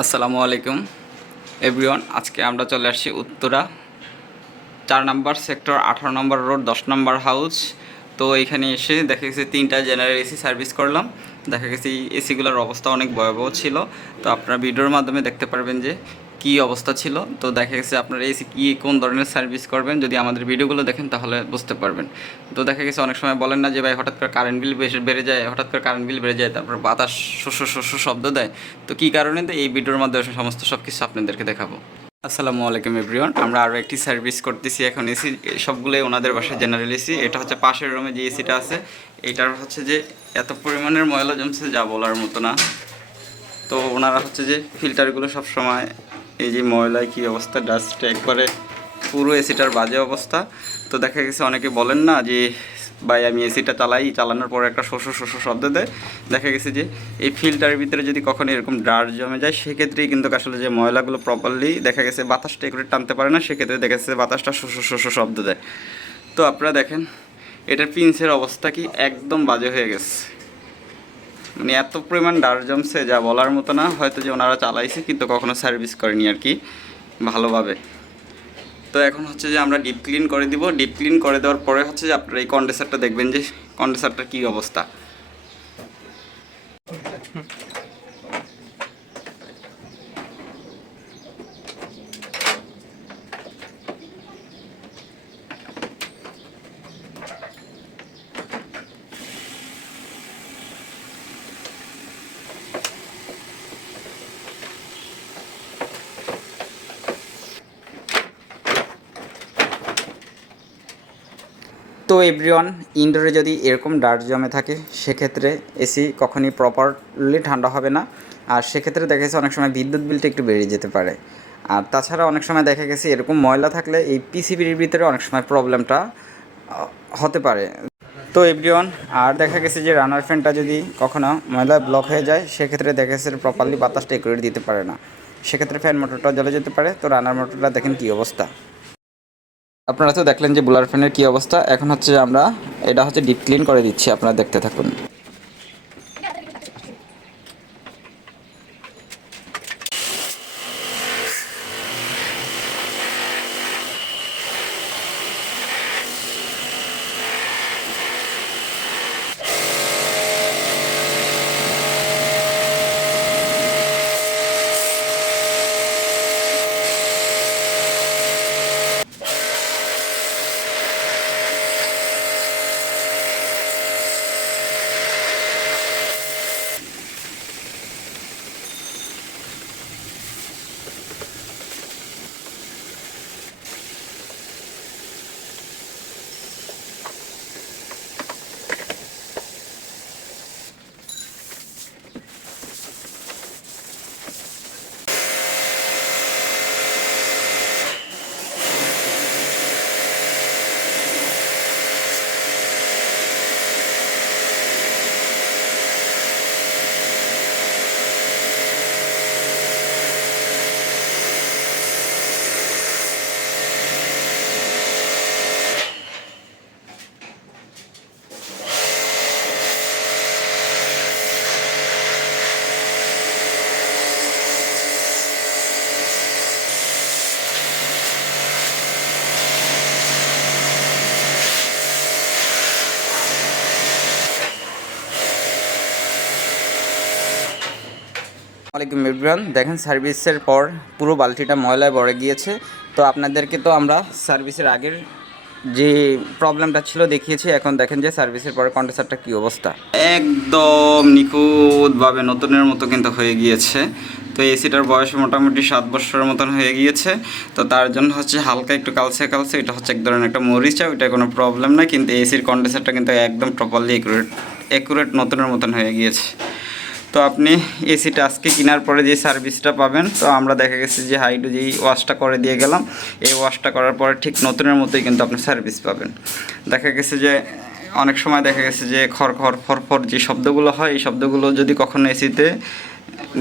আসসালামু আলাইকুম এভরিওয়ান। আজকে আমরা চলে আসছি উত্তরা 4 নম্বর সেক্টর, 18 নম্বর রোড, 10 নম্বর হাউস। তো এখানে এসে দেখা গেছে 3টা জেনারেল এসি সার্ভিস করলাম। দেখা গেছে এই এসিগুলোর অবস্থা অনেক ভয়াবহ ছিল। তো আপনারা ভিডিওর মাধ্যমে দেখতে পারবেন যে কী অবস্থা ছিল। তো দেখা গেছে আপনারা এসি কী কোন ধরনের সার্ভিস করবেন, যদি আমাদের ভিডিওগুলো দেখেন তাহলে বুঝতে পারবেন। তো দেখা গেছে অনেক সময় বলেন না যে ভাই হঠাৎ করে কারেন্ট বিল বেড়ে যায়, তারপর বাতাস শস্য শব্দ দেয়। তো কী কারণে, তো এই ভিডিওর মাধ্যমে সমস্ত সব কিছু আপনাদেরকে দেখাবো। আসসালামু আলাইকুম এভরিওয়ান। আমরা আরও একটি সার্ভিস করতেছি এখন। এসি সবগুলোই ওনাদের বাসায় জেনারেল এসি। এটা হচ্ছে পাশের রুমে যে এসিটা আছে, এটার হচ্ছে যে এত পরিমাণের ময়লা জমছে যা বলার মতো না। তো ওনারা হচ্ছে যে ফিল্টারগুলো সব সময় এই যে ময়লায় কী অবস্থা, ডাস্টে একবারে পুরো এসিটার বাজে অবস্থা। তো দেখা গেছে অনেকে বলেন না যে ভাই আমি এসিটা চালানোর পরে একটা শস্য শব্দ দেয়। দেখা গেছে যে এই ফিল্টারের ভিতরে যদি কখনো এরকম ডার্ট জমে যায়, সেক্ষেত্রেই কিন্তু আসলে যে ময়লাগুলো প্রপারলি দেখা গেছে বাতাসটা একটু টানতে পারে না, সেক্ষেত্রে দেখা গেছে বাতাসটা শস্য শব্দ দেয়। তো আপনারা দেখেন এটার পিন্সের অবস্থা কি একদম বাজে হয়ে গেছে, মানে এত পরিমাণ ডার্ট জমছে যা বলার মতো না। হয়তো যে ওনারা চালাইছে কিন্তু কখনো সার্ভিস করেনি আর কি ভালোভাবে। তো এখন হচ্ছে যে আমরা ডিপ ক্লিন করে দিব। ডিপ ক্লিন করে দেওয়ার পরে হচ্ছে যে আপনারা এই কন্ডেন্সারটা দেখবেন যে কন্ডেন্সারটার কী অবস্থা। তো এভরিওয়ান, ইনডোরে যদি এরকম ডার্ট জমে থাকে সেক্ষেত্রে এসি কখনই প্রপারলি ঠান্ডা হবে না। আর সেক্ষেত্রে দেখা গেছে অনেক সময় বিদ্যুৎ বিলটা একটু বেড়ে যেতে পারে। আর তাছাড়া অনেক সময় দেখা গেছে এরকম ময়লা থাকলে এই পিসিবির ভিতরে অনেক সময় প্রবলেমটা হতে পারে। তো এভরিওয়ান, আর দেখা গেছে যে রানার ফ্যানটা যদি কখনো ময়লা ব্লক হয়ে যায়, সেক্ষেত্রে দেখা গেছে প্রপারলি বাতাসটা একুরেট দিতে পারে না, সেক্ষেত্রে ফ্যান মোটরটা জ্বলে যেতে পারে। তো রানার মোটরটা দেখেন কী অবস্থা। আপনারা তো দেখলেন যে বুলার ফ্যানের কী অবস্থা। এখন হচ্ছে আমরা এটা হচ্ছে ডিপ ক্লিন করে দিচ্ছি, আপনারা দেখতে থাকুন। ওয়ালাইকুম এভরিওয়ান, দেখেন সার্ভিসের পর পুরো বালতিটা ময়লায় ভরে গিয়েছে। তো আপনাদেরকে তো আমরা সার্ভিসের আগের যে প্রবলেমটা ছিল দেখিয়েছি। এখন দেখেন যে সার্ভিসের পরে কন্ডেন্সারটা কী অবস্থা, একদম নিখুঁতভাবে নতুনের মতো কিন্তু হয়ে গিয়েছে। তো এসিটার বয়স মোটামুটি 7 বছরের মতন হয়ে গিয়েছে। তো তার জন্য হচ্ছে হালকা একটু কালচে এটা হচ্ছে এক ধরনের একটা মরিচা, ওইটা কোনো প্রবলেম না। কিন্তু এসির কন্ডেন্সারটা কিন্তু একদম প্রপারলি একুরেট নতুনের মতন হয়ে গিয়েছে। তো আপনি এসিটা আজকে কেনার পরে যে সার্ভিসটা পাবেন, তো আমরা দেখা গেছে যে হাইড্রো যেই ওয়াশটা করে দিয়ে গেলাম, এই ওয়াশটা করার পরে ঠিক নতুনের মতোই কিন্তু আপনি সার্ভিস পাবেন। দেখা গেছে যে অনেক সময় দেখা গেছে যে খড় ফর যে শব্দগুলো হয়, এই শব্দগুলো যদি কখনো এসিতে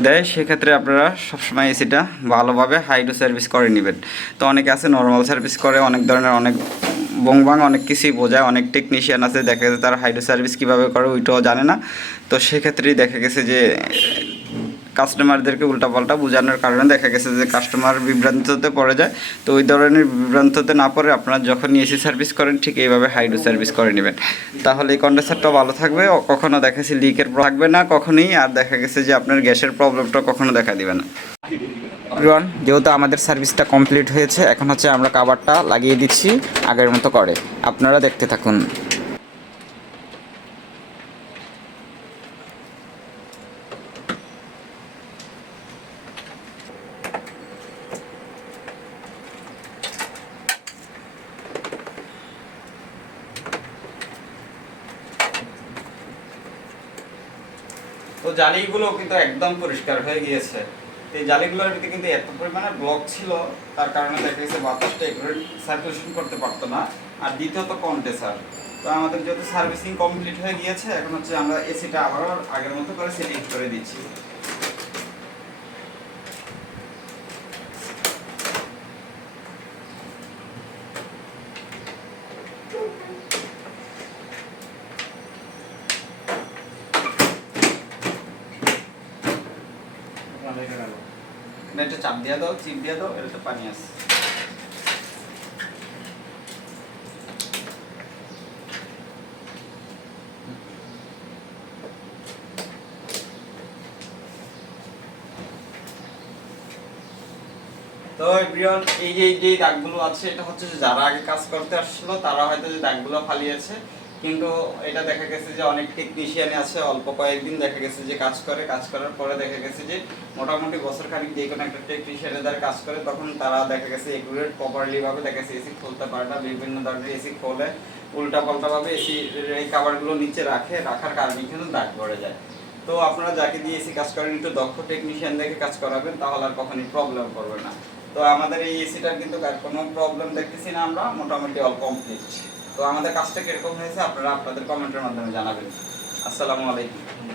দেয়, সেক্ষেত্রে আপনারা সবসময় এসিটা ভালোভাবে হাইড্রো সার্ভিস করে নেবেন। তো অনেকে আছে নর্মাল সার্ভিস করে, অনেক ধরনের অনেক বংবাং অনেক কিছুই বোঝায়, অনেক টেকনিশিয়ান আছে দেখা গেছে তারা হাইড্রো সার্ভিস কীভাবে করে ওইটাও জানে না। তো সেক্ষেত্রেই দেখা গেছে যে কাস্টমারদেরকে উল্টাপাল্টা বোঝানোর কারণে দেখা গেছে যে কাস্টমার বিভ্রান্তিতে পড়ে যায়। তো ওই ধরনের বিভ্রান্তিতে না পড়ে আপনারা যখনই এসি সার্ভিস করেন ঠিক এইভাবে হাইড্রো সার্ভিস করে নেবেন, তাহলে এই কন্ডেন্সারটা ভালো থাকবে, কখনো দেখা গেছে লিকের থাকবে না কখনোই, আর দেখা গেছে যে আপনার গ্যাসের প্রবলেমটা কখনো দেখা দিবে না। এভরিওয়ান, যেহেতু আমাদের সার্ভিসটা কমপ্লিট হয়েছে, এখন হচ্ছে আমরা কভারটা লাগিয়ে দিচ্ছি আগের মতো করে, আপনারা দেখতে থাকুন। তো জালিগুলো কিন্তু একদম পরিষ্কার হয়ে গিয়েছে। এই জালিগুলোর ভিতরে কিন্তু এত পরিমাণে ব্লক ছিল, তার কারণে দেখা গেছে বাতাসটা একুরেট সার্কুলেশন করতে পারতো না। আর দ্বিতীয়ত কন্ডেন্সার, তো আমাদের যেহেতু সার্ভিসিং কমপ্লিট হয়ে গিয়েছে, এখন হচ্ছে আমরা এসিটা আবার আগের মতো করে সেটিং করে দিচ্ছি। এটা চাপ দিয়ে দাও, চিপ দিয়ে দাও, এটা পানি আছে। তো এভরিওয়ান, এই যে দাগগুলো আছে, এটা হচ্ছে যে যারা আগে কাজ করতে আসছিল তারা হয়তো যে দাগগুলো ফালিয়েছে, কিন্তু এটা দেখা গেছে যে অনেক টেকনিশিয়ান আছে অল্প কয়েকদিন দেখা গেছে যে কাজ করার পরে দেখা গেছে যে মোটামুটি বছর খানিক যে কোনো একটা টেকনিশিয়ানের দ্বারা কাজ করে, তখন তারা দেখা গেছে একুরেট প্রপারলি ভাবে দেখা গেছে এসি খুলতে পারে না, বিভিন্ন ধরনের এসি খোলে উল্টা পাল্টা ভাবে, এসি এই কাভারগুলো নিচে রাখার কারণে কিন্তু দাগ পড়ে যায়। তো আপনারা যাকে দিয়ে এসি কাজ করেন একটু দক্ষ টেকনিশিয়ান দেখে কাজ করাবেন, তাহলে আর কখনই প্রবলেম করবে না। তো আমাদের এই এসিটার কিন্তু আর কোনো প্রবলেম দেখতেছি না, আমরা মোটামুটি অল কমপ্লিট। তো আমাদের কাজটা কিরকম হয়েছে আপনারা আপনাদের কমেন্টের মাধ্যমে জানাবেন। আসসালামু আলাইকুম।